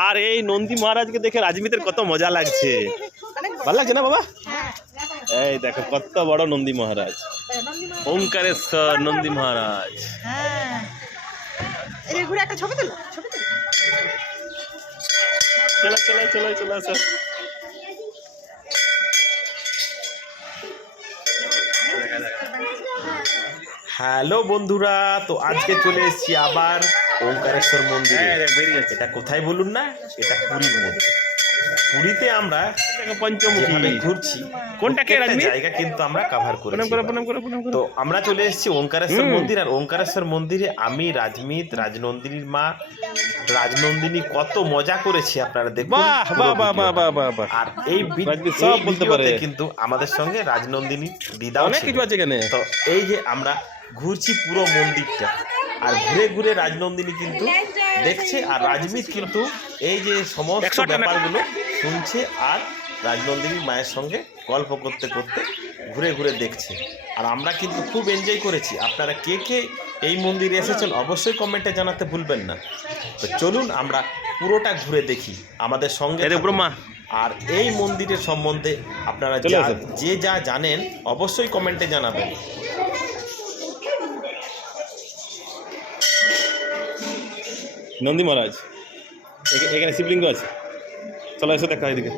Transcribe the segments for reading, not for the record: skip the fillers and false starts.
আর এই নন্দী মহারাজকে দেখে রাজমিতের কত মজা লাগছে, ভালো লাগছে না বাবা? এই দেখো কত বড় নন্দী মহারাজ, ওঙ্কারেশ্বর নন্দী মহারাজ। চলো চলো চলো চলো আসো। হ্যালো বন্ধুরা, তো আজকে চলে এসেছি আবার ওঙ্কারেশ্বর মন্দিরে। এটা কোথায় বলুন না, এটা পুরীর মধ্যে। পুরীতে আমরা পঞ্চমুখী ঘুরছি, কোনটাকে জায়গা কিন্তু আমরা কভার করেছি। তো আমরা চলে এসেছি ওঙ্কারেশ্বর মন্দির, আর ওঙ্কারেশ্বর মন্দিরে আমি, রাজমিত, রাজনন্দিনীর মা রাজনন্দিনী কত মজা করেছি আপনারা দেখুন। আর এই ভিডিওতে কিন্তু আমাদের সঙ্গে রাজনন্দিনী দিদাও অনেক কিছু আছে এখানে। তো এই যে আমরা ঘুরছি পুরো মন্দিরটা, আর ঘুরে ঘুরে রাজনন্দিনী কিন্তু দেখছে, আর রাজমিত কিন্তু এই যে সমস্ত ব্যাপারগুলো শুনছে, আর রাজনন্দিনীর মায়ের সঙ্গে গল্প করতে করতে ঘুরে ঘুরে দেখছে। আর আমরা কিন্তু খুব এনজয় করেছি। আপনারা কে কে এই মন্দিরে এসেছেন অবশ্যই কমেন্টে জানাতে ভুলবেন না। তো চলুন আমরা পুরোটা ঘুরে দেখি আমাদের সঙ্গে। আর এই মন্দিরের সম্বন্ধে আপনারা যে যা জানেন অবশ্যই কমেন্টে জানাবেন। নন্দী মহারাজ এখানে শিবলিঙ্গ আছে, চলো এসে দেখা এদিকে।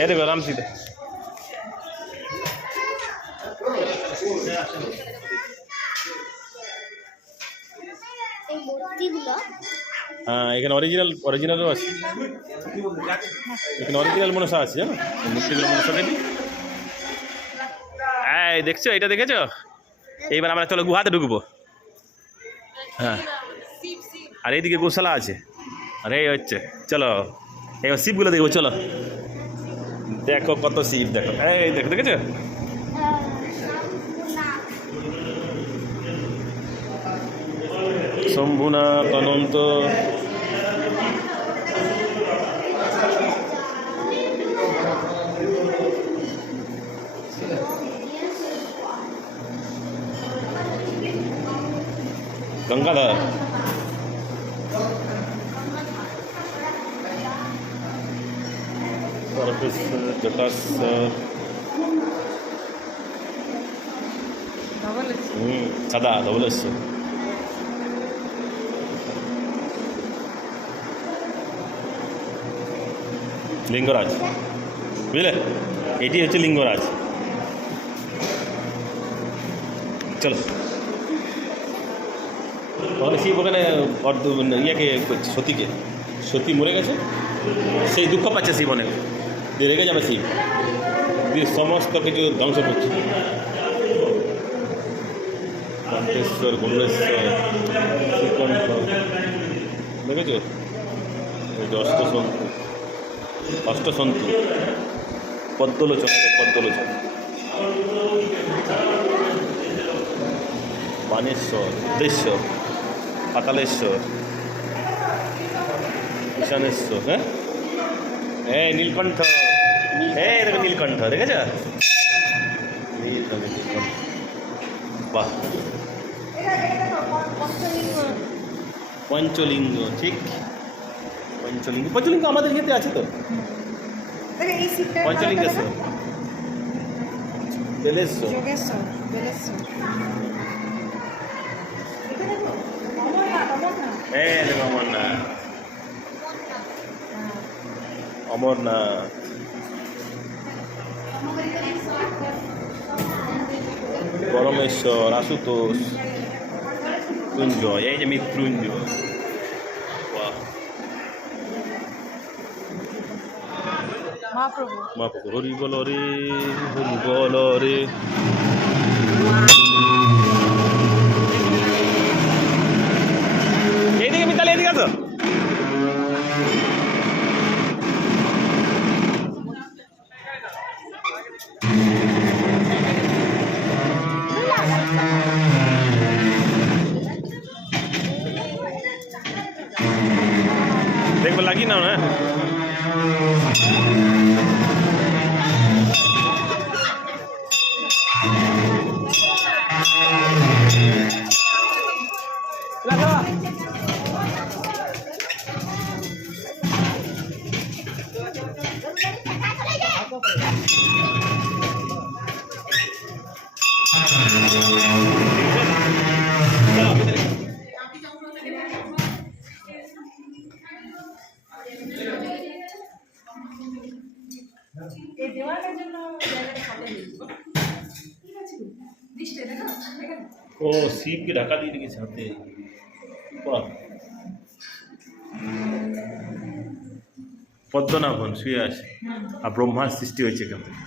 এ দেখো রাম সীতা। হ্যাঁ এখানে অরিজিনালও আছে, এখানে অরিজিনাল মনসা আছে, জানো মূর্তিগুলো মনসা দেবী। এই দেখছো, এটা দেখেছো? এইবার আমরা চলো গুহাতে ঢুকবো। হ্যাঁ আর এইদিকে গোশালা আছে, আর এই হচ্ছে চলো এবার শিবগুলো দেখবো। চলো দেখো কত শিব, দেখো এই দেখো, দেখেছো? শম্ভুনাথ, অনন্ত, গঙ্গাধর, জটাশ্বর, সাদা ধবলেশ্বর, লিঙ্গরাজ, বুঝলে এটি হচ্ছে লিঙ্গরাজ। চলো ওখানে শিব, ওখানে ইয়াকে সতীকে, সতী মরে গেছে, সেই দুঃখ পাচ্ছে শিব, অনেক রেগে যাবে শিব, দিয়ে সমস্ত কিছু ধ্বংস করছে। কণ্ঠেশ্বর, গরুড়েশ্বর, শ্রীকণ্ঠ, দেখেছো? অষ্টসন্তু, পদ্মলোচন, বানেশ্বর, উদ্দেশ্বর, পাতালেশ্বর, ঈশানেশ্বর। হ্যাঁ এই নীলকণ্ঠ, এই দেখো নীলকণ্ঠ, দেখেছ? বাহ, পঞ্চলিঙ্গ, ঠিক পঞ্চলিঙ্গ আমাদের ইয়েতে আছে তো, পঞ্চলিঙ্গেশ্বর, বেলেশ্বর, অমরনাথ, পরমেশ্বর, আশুতোষ, মৃত্যুঞ্জয়, এই যে মৃত্যুঞ্জয়। মহাপ্রভু, হরি বল রে, হরি বল রে। এইদিকে মিতালি, এদিকে আসো। দেখবো লাগি না না। ও শিবকে ঢাকা দিয়ে রেখেছে হাতে। বাহ। পদ্মনাভন শুয়ে আছে আর ব্রহ্মার সৃষ্টি হয়েছে এখান থেকে।